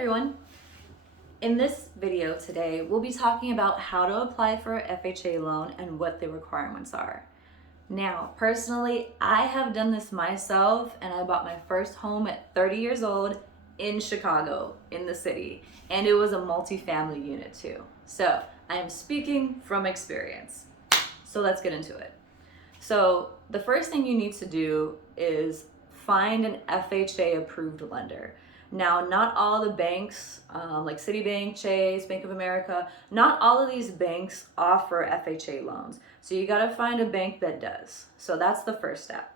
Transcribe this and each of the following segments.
everyone. In this video today, we'll be talking about how to apply for a FHA loan and what the requirements are. Now, personally, I have done this myself and I bought my first home at 30 years old in Chicago, in the city, and it was a multifamily unit too. So I am speaking from experience. So let's get into it. So the first thing you need to do is find an FHA approved lender. Now, not all the banks, like Citibank, Chase, Bank of America, not all of these banks offer FHA loans. So you gotta find a bank that does. So that's the first step.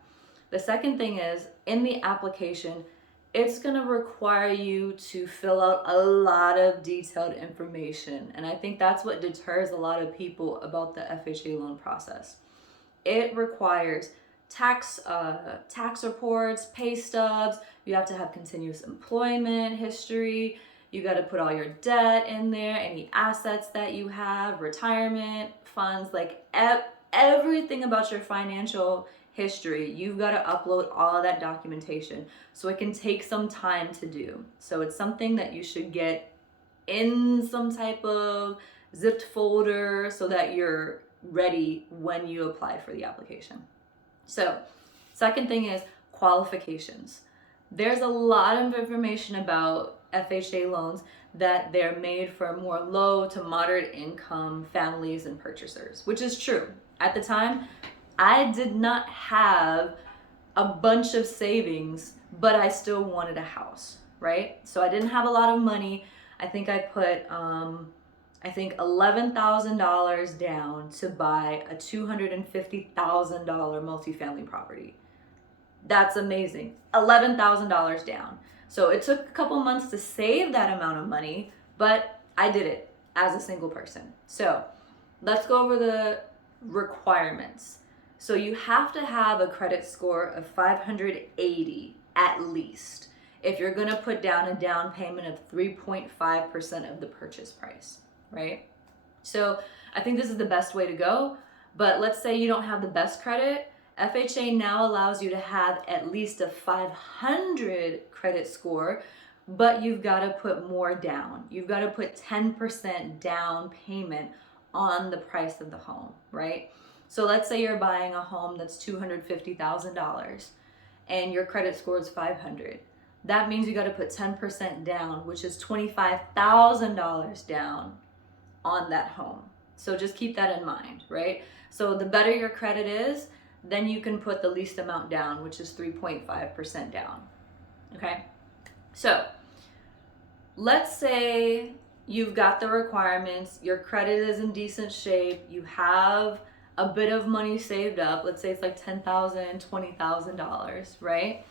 The second thing is, in the application, it's gonna require you to fill out a lot of detailed information. And I think that's what deters a lot of people about the FHA loan process. It requires tax reports, pay stubs. You have to have continuous employment history. You got to put all your debt in there, any assets that you have, retirement funds, like everything about your financial history. You've got to upload all of that documentation. So it can take some time to do. So it's something that you should get in some type of zipped folder so that you're ready when you apply for the application. So, second thing is qualifications. There's a lot of information about FHA loans that they're made for more low to moderate income families and purchasers, which is true. At the time, I did not have a bunch of savings, but I still wanted a house, right? So I didn't have a lot of money. I think I put $11,000 down to buy a $250,000 multifamily property. That's amazing. $11,000 down. So it took a couple months to save that amount of money, but I did it as a single person. So let's go over the requirements. So you have to have a credit score of 580 at least if you're gonna put down a down payment of 3.5% of the purchase price. Right? So I think this is the best way to go, but let's say you don't have the best credit. FHA now allows you to have at least a 500 credit score, but you've got to put more down. You've got to put 10% down payment on the price of the home, right? So let's say you're buying a home that's $250,000 and your credit score is 500. That means you got to put 10% down, which is $25,000 down on that home. So just keep that in mind, right? So the better your credit is, then you can put the least amount down, which is 3.5% down, okay? So let's say you've got the requirements, your credit is in decent shape, you have a bit of money saved up, let's say it's like $10,000, $20,000, right?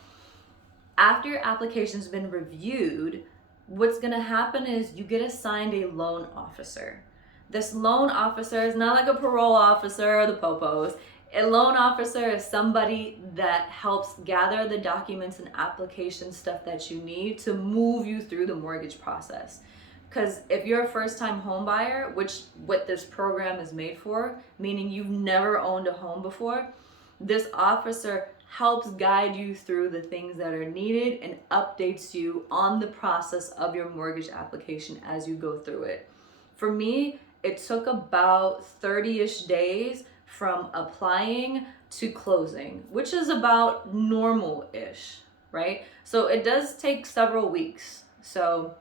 After your application's been reviewed, what's gonna happen is you get assigned a loan officer. This loan officer is not like a parole officer or the popos. A loan officer is somebody that helps gather the documents and application stuff that you need to move you through the mortgage process. Because if you're a first-time home buyer, which what this program is made for, meaning you've never owned a home before, this officer helps guide you through the things that are needed and updates you on the process of your mortgage application as you go through it. For me, it took about 30-ish days from applying to closing, which is about normal-ish, right? So it does take several weeks. So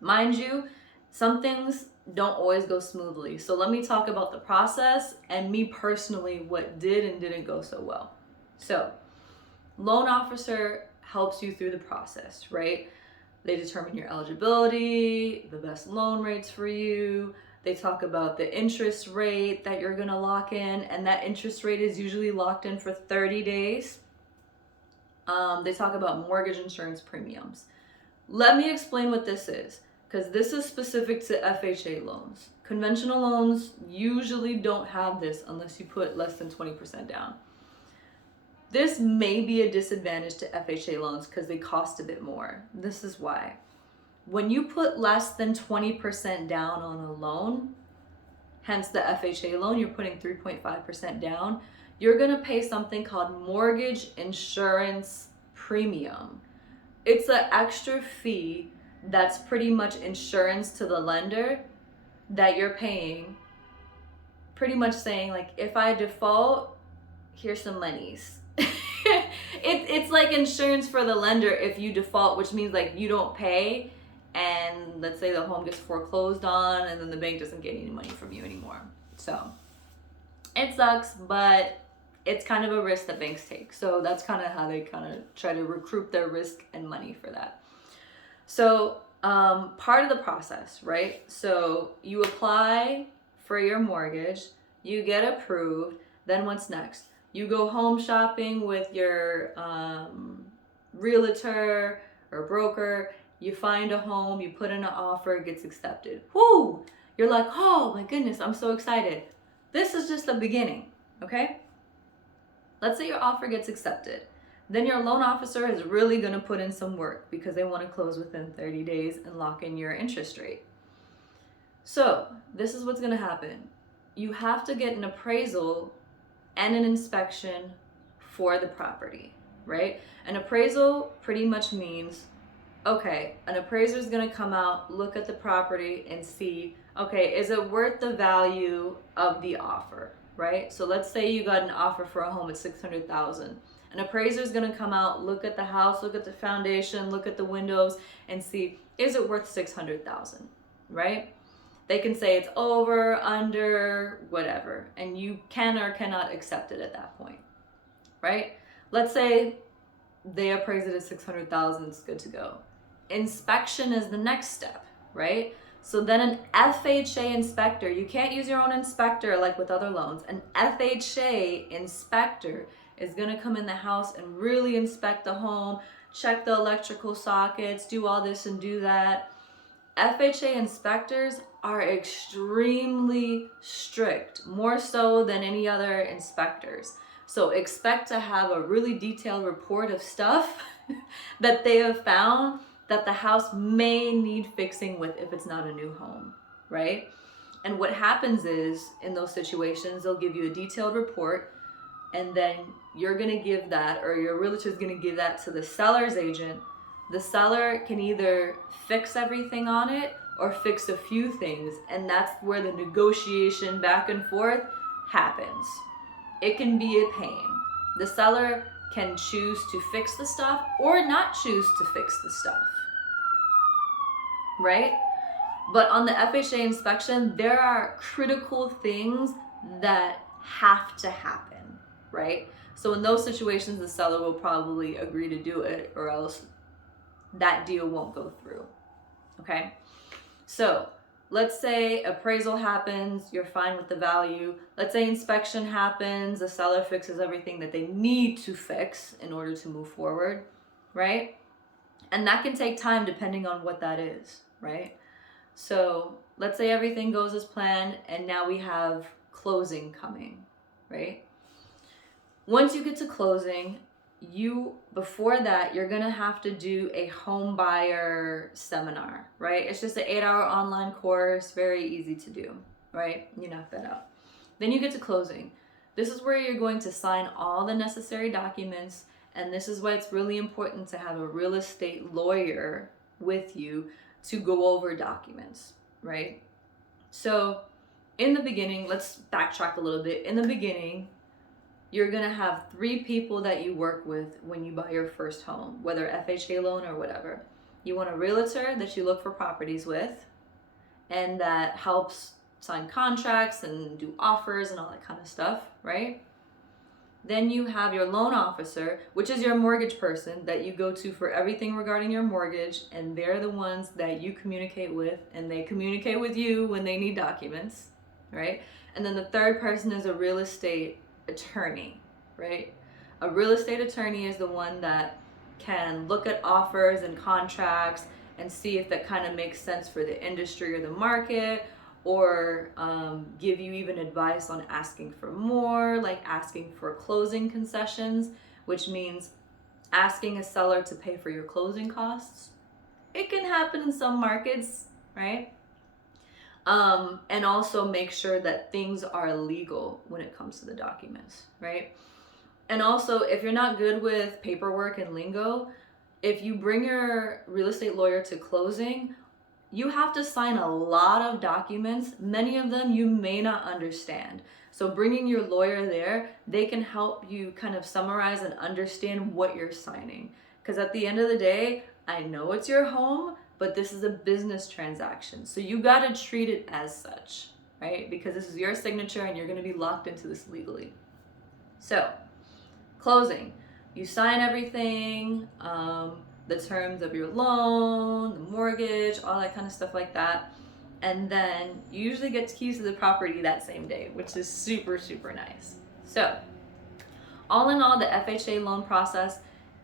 mind you, some things don't always go smoothly. So let me talk about the process and me personally, what did and didn't go so well. So, loan officer helps you through the process, right? They determine your eligibility, the best loan rates for you. They talk about the interest rate that you're gonna lock in, and that interest rate is usually locked in for 30 days. They talk about mortgage insurance premiums. Let me explain what this is, because this is specific to FHA loans. Conventional loans usually don't have this unless you put less than 20% down. This may be a disadvantage to FHA loans because they cost a bit more. This is why. When you put less than 20% down on a loan, hence the FHA loan, you're putting 3.5% down, you're gonna pay something called mortgage insurance premium. It's an extra fee that's pretty much insurance to the lender that you're paying, pretty much saying like, if I default, here's some monies. It's like insurance for the lender if you default, which means like you don't pay, and let's say the home gets foreclosed on, and then the bank doesn't get any money from you anymore. So it sucks, but it's kind of a risk that banks take. So that's kind of how they kind of try to recoup their risk and money for that. So part of the process, right? So you apply for your mortgage, you get approved, then what's next? You go home shopping with your realtor or broker, you find a home, you put in an offer, it gets accepted. Whoo! You're like, oh my goodness, I'm so excited. This is just the beginning, okay? Let's say your offer gets accepted. Then your loan officer is really gonna put in some work because they wanna close within 30 days and lock in your interest rate. So this is what's gonna happen. You have to get an appraisal and an inspection for the property, right? An appraisal pretty much means, okay, an appraiser is gonna come out, look at the property and see, okay, is it worth the value of the offer, right? So let's say you got an offer for a home at $600,000. An appraiser is gonna come out, look at the house, look at the foundation, look at the windows, and see, is it worth $600,000, right? They can say it's over, under, whatever, and you can or cannot accept it at that point, right? Let's say they appraise it at $600,000, it's good to go. Inspection is the next step, right? So then an FHA inspector, you can't use your own inspector like with other loans. An FHA inspector is gonna come in the house and really inspect the home, check the electrical sockets, do all this and do that. FHA inspectors are extremely strict, more so than any other inspectors. So expect to have a really detailed report of stuff that they have found that the house may need fixing with if it's not a new home, right? And what happens is, in those situations, they'll give you a detailed report, and then you're gonna give that, or your realtor is gonna give that to the seller's agent. The seller can either fix everything on it or fix a few things, and that's where the negotiation back and forth happens. It can be a pain. The seller can choose to fix the stuff or not choose to fix the stuff, right? But on the FHA inspection, there are critical things that have to happen, right? So in those situations, the seller will probably agree to do it, or else that deal won't go through, okay? So let's say appraisal happens, you're fine with the value. Let's say inspection happens, the seller fixes everything that they need to fix in order to move forward, right? And that can take time depending on what that is, right? So let's say everything goes as planned, and now we have closing coming, right? Once you get to closing, before that, you're gonna have to do a home buyer seminar, right? It's just an 8-hour online course, very easy to do, right? You knock that out. Then you get to closing. This is where you're going to sign all the necessary documents, and this is why it's really important to have a real estate lawyer with you to go over documents, right? So in the beginning, let's backtrack a little bit. In the beginning, you're gonna have 3 people that you work with when you buy your first home, whether FHA loan or whatever. You want a realtor that you look for properties with, and that helps sign contracts and do offers and all that kind of stuff, right? Then you have your loan officer, which is your mortgage person that you go to for everything regarding your mortgage, and they're the ones that you communicate with, and they communicate with you when they need documents, right? And then the third person is a real estate attorney, right? A real estate attorney is the one that can look at offers and contracts and see if that kind of makes sense for the industry or the market, or give you even advice on asking for more, like asking for closing concessions, which means asking a seller to pay for your closing costs. It can happen in some markets, right? And also make sure that things are legal when it comes to the documents, right? And also, if you're not good with paperwork and lingo, if you bring your real estate lawyer to closing, you have to sign a lot of documents. Many of them you may not understand. So bringing your lawyer there, they can help you kind of summarize and understand what you're signing. Because at the end of the day, I know it's your home, but this is a business transaction. So you got to treat it as such, right? Because this is your signature and you're going to be locked into this legally. So, closing. You sign everything, the terms of your loan, the mortgage, all that kind of stuff like that. And then you usually get keys to the property that same day, which is super, super nice. So, all in all, the FHA loan process,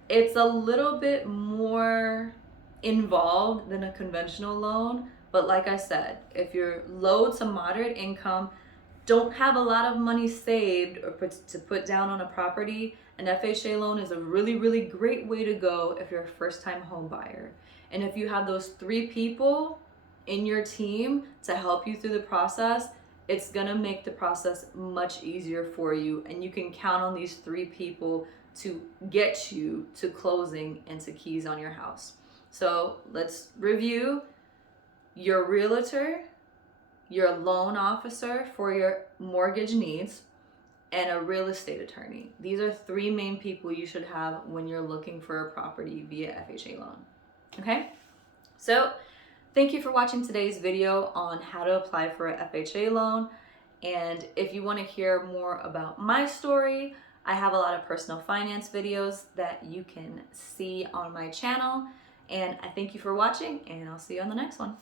it's a little bit more involved than a conventional loan. But like I said, if you're low to moderate income, don't have a lot of money saved or to put down on a property, an FHA loan is a really, really great way to go if you're a first-time home buyer. And if you have those 3 people in your team to help you through the process, it's gonna make the process much easier for you, and you can count on these 3 people to get you to closing and to keys on your house. So let's review: your realtor, your loan officer for your mortgage needs, and a real estate attorney. These are 3 main people you should have when you're looking for a property via FHA loan. Okay? So thank you for watching today's video on how to apply for a FHA loan. And if you want to hear more about my story, I have a lot of personal finance videos that you can see on my channel. And I thank you for watching, and I'll see you on the next one.